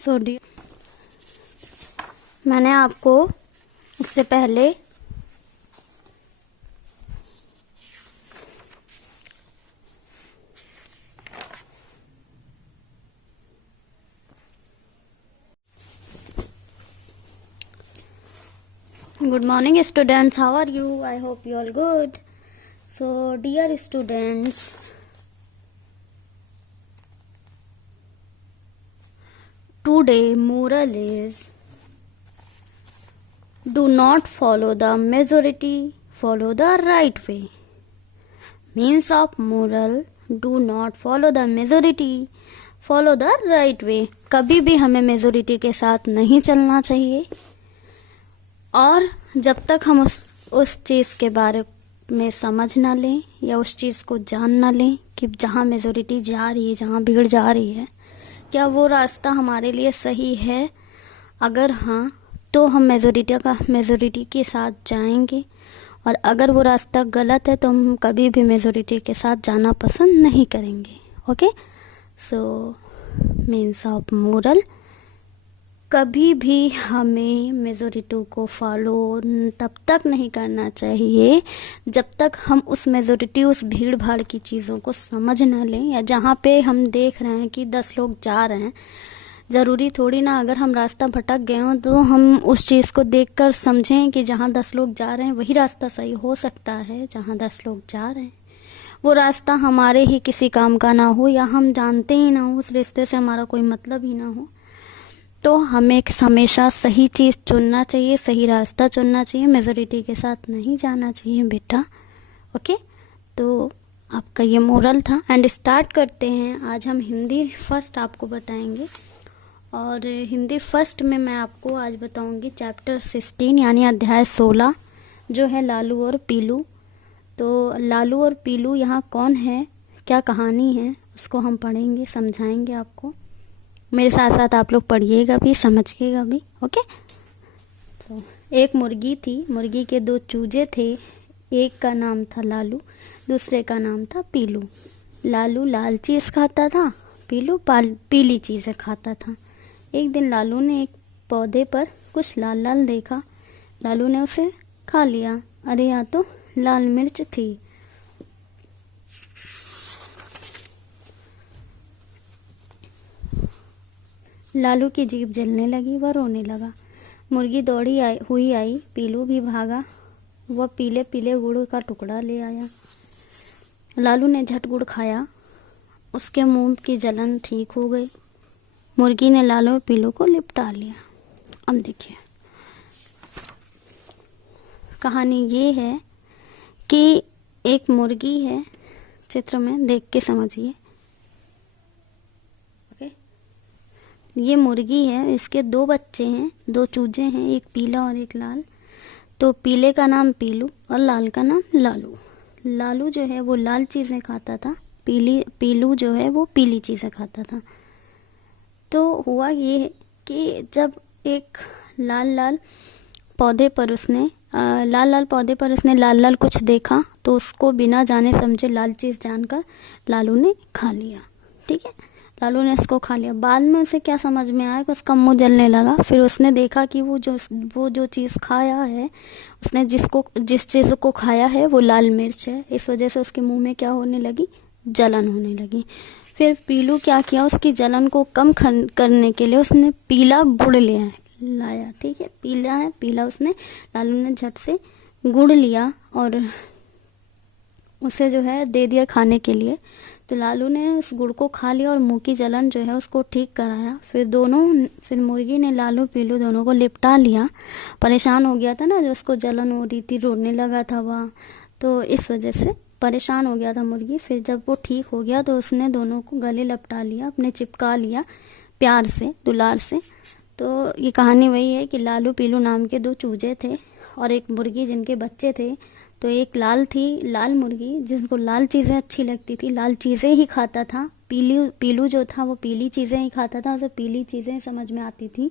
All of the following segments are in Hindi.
सो मैंने आपको इससे पहले good morning students, how are you? I hope you all good. So dear students, today moral is do not follow the majority, follow the right way. Means of moral, do not follow the majority, follow the right way. कभी भी हमें मेजोरिटी के साथ नहीं चलना चाहिए, और जब तक हम उस चीज़ के बारे में समझ ना लें या उस चीज़ को जान ना लें कि जहाँ मेजोरिटी जा रही है, जहाँ भीड़ जा रही है, क्या वो रास्ता हमारे लिए सही है? अगर हाँ, तो हम मेजोरिटी के साथ जाएंगे, और अगर वो रास्ता गलत है तो हम कभी भी मेजोरिटी के साथ जाना पसंद नहीं करेंगे. Okay, so means of moral, कभी भी हमें मेजोरिटी को फॉलो तब तक नहीं करना चाहिए जब तक हम उस मेजोरिटी, उस भीड़ भाड़ की चीज़ों को समझ ना लें. या जहाँ पे हम देख रहे हैं कि 10 लोग जा रहे हैं, ज़रूरी थोड़ी ना अगर हम रास्ता भटक गए हों तो हम उस चीज़ को देखकर समझें कि जहाँ 10 लोग जा रहे हैं वही रास्ता सही हो सकता है. जहाँ 10 लोग जा रहे हैं वो रास्ता हमारे ही किसी काम का ना हो, या हम जानते ही ना हो, उस रिश्ते से हमारा कोई मतलब ही ना हो, तो हमें हमेशा सही चीज़ चुनना चाहिए, सही रास्ता चुनना चाहिए, मेजोरिटी के साथ नहीं जाना चाहिए बेटा. ओके, तो आपका ये मोरल था. एंड स्टार्ट करते हैं. आज हम हिंदी फर्स्ट आपको बताएंगे, और हिंदी फर्स्ट में मैं आपको आज बताऊंगी चैप्टर 16 यानी अध्याय 16, जो है लालू और पीलू. तो लालू और पीलू यहाँ कौन है, क्या कहानी है, उसको हम पढ़ेंगे, समझाएंगे आपको. मेरे साथ साथ आप लोग पढ़िएगा भी, समझिएगा भी. ओके, तो एक मुर्गी थी, मुर्गी के 2 चूजे थे. एक का नाम था लालू, दूसरे का नाम था पीलू. लालू लाल चीज़ खाता था, पीलू पीली चीज़ें खाता था. एक दिन लालू ने एक पौधे पर कुछ लाल लाल देखा. लालू ने उसे खा लिया. अरे यहाँ तो लाल मिर्च थी. लालू की जीभ जलने लगी, वह रोने लगा. मुर्गी दौड़ी आई, पीलू भी भागा, वह पीले पीले गुड़ का टुकड़ा ले आया. लालू ने झट गुड़ खाया, उसके मुंह की जलन ठीक हो गई. मुर्गी ने लालू और पीलू को लिपटा लिया. अब देखिए, कहानी ये है कि एक मुर्गी है, चित्र में देख के समझिए. ये मुर्गी है, इसके 2 बच्चे हैं, 2 चूजे हैं, एक पीला और एक लाल. तो पीले का नाम पीलू और लाल का नाम लालू. लालू जो है वो लाल चीज़ें खाता था, पीलू जो है वो पीली चीज़ें खाता था. तो हुआ ये कि जब एक लाल लाल पौधे पर उसने लाल लाल कुछ देखा, तो उसको बिना जाने समझे लाल चीज़ जानकर लालू ने खा लिया. ठीक है, लालू ने इसको खा लिया. बाद में उसे क्या समझ में आया कि उसका मुंह जलने लगा. फिर उसने देखा कि वो जो चीज़ खाया है, उसने जिस चीज़ को खाया है वो लाल मिर्च है. इस वजह से उसके मुंह में क्या होने लगी, जलन होने लगी. फिर पीलू क्या किया, उसकी जलन को कम करने के लिए उसने पीला गुड़ लाया. ठीक है, पीला उसने, लालू ने झट से गुड़ लिया और उसे जो है दे दिया खाने के लिए. तो लालू ने उस गुड़ को खा लिया और मुंह की जलन जो है उसको ठीक कराया. फिर मुर्गी ने लालू पीलू दोनों को लिपटा लिया. परेशान हो गया था ना, जो उसको जलन हो रही थी, रोने लगा था वह, तो इस वजह से परेशान हो गया था मुर्गी. फिर जब वो ठीक हो गया तो उसने दोनों को गले लपटा लिया, अपने चिपका लिया प्यार से, दुलार से. तो ये कहानी वही है कि लालू पीलू नाम के 2 चूजे थे और एक मुर्गी जिनके बच्चे थे. तो एक लाल मुर्गी जिसको लाल चीज़ें अच्छी लगती थी, लाल चीज़ें ही खाता था. पीलू जो था वो पीली चीज़ें ही खाता था, उसे पीली चीज़ें समझ में आती थी.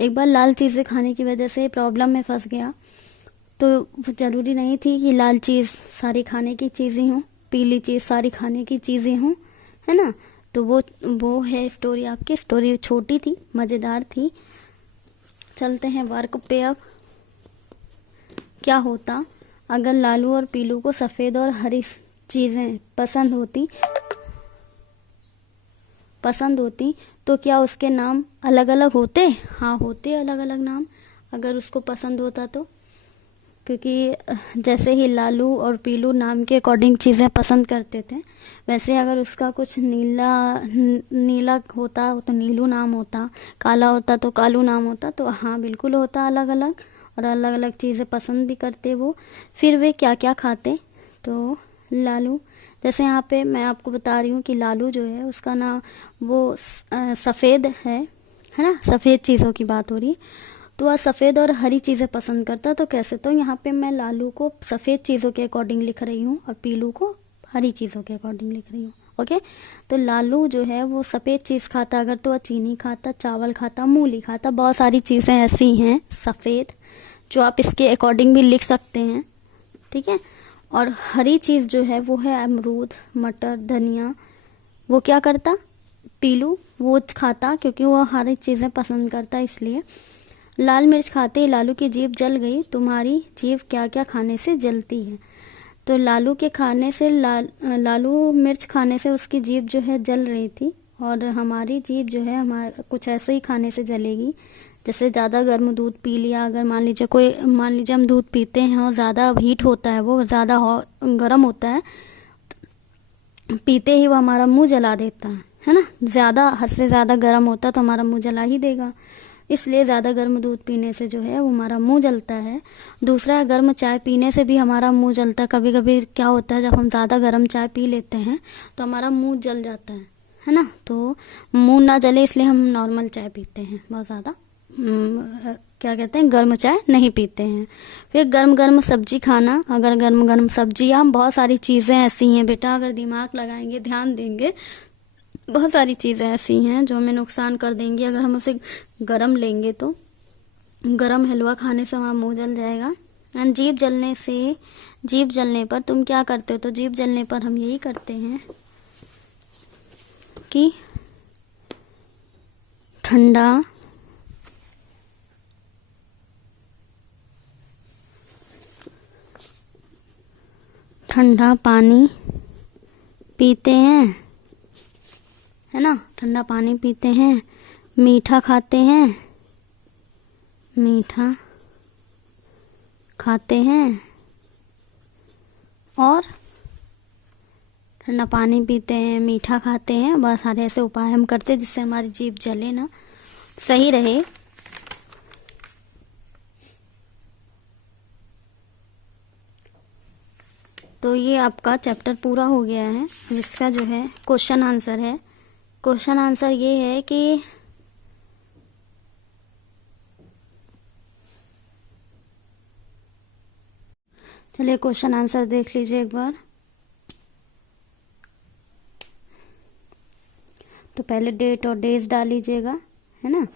एक बार लाल चीज़ें खाने की वजह से प्रॉब्लम में फंस गया. तो ज़रूरी नहीं थी कि लाल चीज़ सारी खाने की चीज़ें हों, पीली चीज़ सारी खाने की चीज़ें हों, है ना. तो वो है स्टोरी। आपकी स्टोरी छोटी थी, मज़ेदार थी। चलते हैं वर्क पे। अब क्या होता अगर लालू और पीलू को सफ़ेद और हरी चीज़ें पसंद होती तो क्या उसके नाम अलग अलग होते? हाँ, होते अलग अलग नाम, अगर उसको पसंद होता तो। क्योंकि जैसे ही लालू और पीलू नाम के अकॉर्डिंग चीज़ें पसंद करते थे, वैसे अगर उसका कुछ नीला होता तो नीलू नाम होता, काला होता तो कालू नाम होता। तो हाँ, बिल्कुल होता अलग अलग, और अलग अलग चीज़ें पसंद भी करते वो। फिर वे क्या क्या खाते? तो लालू, जैसे यहाँ पे मैं आपको बता रही हूँ कि लालू जो है उसका नाम वो सफ़ेद है ना, सफ़ेद चीज़ों की बात हो रही है। तो वह सफ़ेद और हरी चीज़ें पसंद करता। तो कैसे? तो यहाँ पे मैं लालू को सफ़ेद चीज़ों के अकॉर्डिंग लिख रही हूँ और पीलू को हरी चीज़ों के अकॉर्डिंग लिख रही हूँ। ओके, तो लालू जो है वो सफ़ेद चीज़ खाता, अगर तो वह चीनी खाता, चावल खाता, मूली खाता। बहुत सारी चीज़ें ऐसी हैं सफ़ेद जो आप इसके अकॉर्डिंग भी लिख सकते हैं, ठीक है। और हरी चीज़ जो है वो है अमरूद, मटर, धनिया। वो क्या करता? पीलू वो खाता, क्योंकि वो हरी चीज़ें पसंद करता इसलिए। लाल मिर्च खाते ही लालू की जीभ जल गई। तुम्हारी जीभ क्या क्या खाने से जलती है? तो लालू के खाने से लालू मिर्च खाने से उसकी जीभ जो है जल रही थी, और हमारी जीभ जो है हमारा कुछ ऐसे ही खाने से जलेगी। जैसे ज़्यादा गर्म दूध पी लिया, अगर मान लीजिए हम दूध पीते हैं और ज़्यादा हीट होता है, वो ज़्यादा गर्म होता है, पीते ही वो हमारा मुंह जला देता है ना। ज़्यादा हद से ज़्यादा गर्म होता है तो हमारा मुंह जला ही देगा, इसलिए ज़्यादा गर्म दूध पीने से जो है वो हमारा मुंह जलता है। दूसरा, गर्म चाय पीने से भी हमारा मुंह जलता है। कभी कभी क्या होता है, जब हम ज़्यादा गर्म चाय पी लेते हैं तो हमारा मुंह जल जाता है ना। तो मुंह ना जले इसलिए हम नॉर्मल चाय पीते हैं, बहुत ज़्यादा क्या कहते हैं, गर्म चाय नहीं पीते हैं। फिर गर्म गर्म सब्जी खाना, अगर गर्म गर्म सब्जियाँ, बहुत सारी चीज़ें ऐसी हैं बेटा, अगर दिमाग लगाएंगे, ध्यान देंगे, बहुत सारी चीज़ें ऐसी हैं जो हमें नुकसान कर देंगी अगर हम उसे गरम लेंगे। तो गरम हलवा खाने से हमारा मुंह जल जाएगा। एंड जीभ जलने पर तुम क्या करते हो? तो जीभ जलने पर हम यही करते हैं कि ठंडा पानी पीते हैं, है ना। ठंडा पानी पीते हैं, मीठा खाते हैं, और ठंडा पानी पीते हैं, मीठा खाते हैं। बहुत सारे ऐसे उपाय हम करते हैं जिससे हमारी जीभ जले ना, सही रहे। तो ये आपका चैप्टर पूरा हो गया है। इसका जो है क्वेश्चन आंसर है। क्वेश्चन आंसर ये है कि चलिए क्वेश्चन आंसर देख लीजिए एक बार। तो पहले डेट और डेज डाल लीजिएगा, है ना।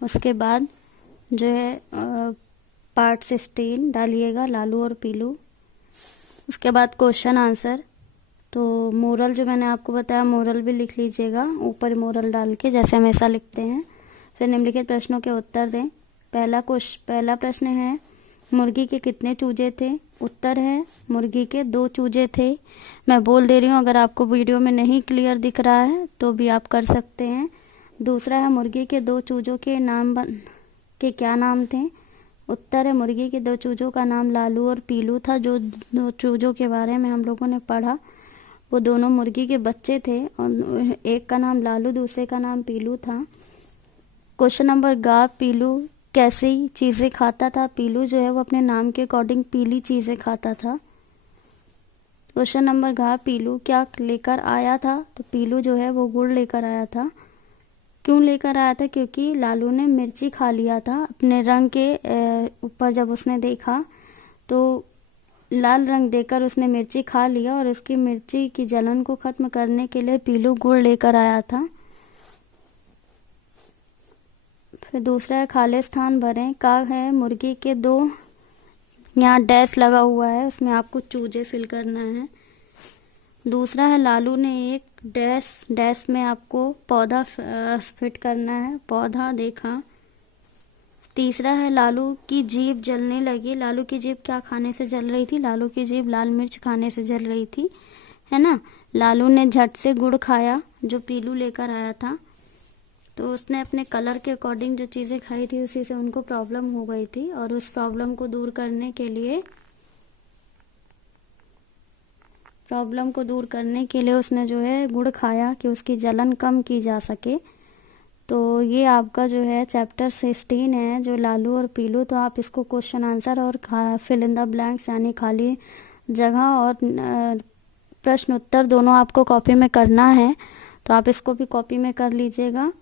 उसके बाद जो है पार्ट 16 डालिएगा, लालू और पीलू। उसके बाद क्वेश्चन आंसर। तो मोरल जो मैंने आपको बताया, मोरल भी लिख लीजिएगा ऊपर मोरल डाल के, जैसे हमेशा लिखते हैं। फिर निम्नलिखित प्रश्नों के उत्तर दें। पहला प्रश्न है, मुर्गी के कितने चूजे थे? उत्तर है मुर्गी के 2 चूजे थे। मैं बोल दे रही हूँ, अगर आपको वीडियो में नहीं क्लियर दिख रहा है तो भी आप कर सकते हैं। दूसरा है, मुर्गी के 2 चूजों के क्या नाम थे? उत्तर है मुर्गी के 2 चूजों का नाम लालू और पीलू था। जो 2 चूजों के बारे में हम लोगों ने पढ़ा वो दोनों मुर्गी के बच्चे थे, और एक का नाम लालू, दूसरे का नाम पीलू था। क्वेश्चन नंबर गा, पीलू कैसी चीज़ें खाता था? पीलू जो है वो अपने नाम के अकॉर्डिंग पीली चीज़ें खाता था। क्वेश्चन नंबर घा, पीलू क्या लेकर आया था? तो पीलू जो है वो गुड़ लेकर आया था। क्यों लेकर आया था? क्योंकि लालू ने मिर्ची खा लिया था अपने रंग के ऊपर। जब उसने देखा तो लाल रंग देखकर उसने मिर्ची खा लिया, और उसकी मिर्ची की जलन को खत्म करने के लिए पीलू गुड़ लेकर आया था। फिर दूसरा है, खालिस्तान भरें। का है मुर्गी के 2, यहाँ डैश लगा हुआ है, उसमें आपको चूजे फिल करना है। दूसरा है, लालू ने एक डैश, डैश में आपको पौधा फिट करना है, पौधा देखा। तीसरा है लालू की जीभ जलने लगी। लालू की जीभ क्या खाने से जल रही थी? लालू की जीभ लाल मिर्च खाने से जल रही थी, है ना। लालू ने झट से गुड़ खाया जो पीलू लेकर आया था। तो उसने अपने कलर के अकॉर्डिंग जो चीज़ें खाई थी उसी से उनको प्रॉब्लम हो गई थी, और उस प्रॉब्लम को दूर करने के लिए उसने जो है गुड़ खाया कि उसकी जलन कम की जा सके। तो ये आपका जो है चैप्टर 16 है, जो लालू और पीलू। तो आप इसको क्वेश्चन आंसर और फिल इन द ब्लैंक्स यानी खाली जगह और प्रश्न उत्तर दोनों आपको कॉपी में करना है। तो आप इसको भी कॉपी में कर लीजिएगा।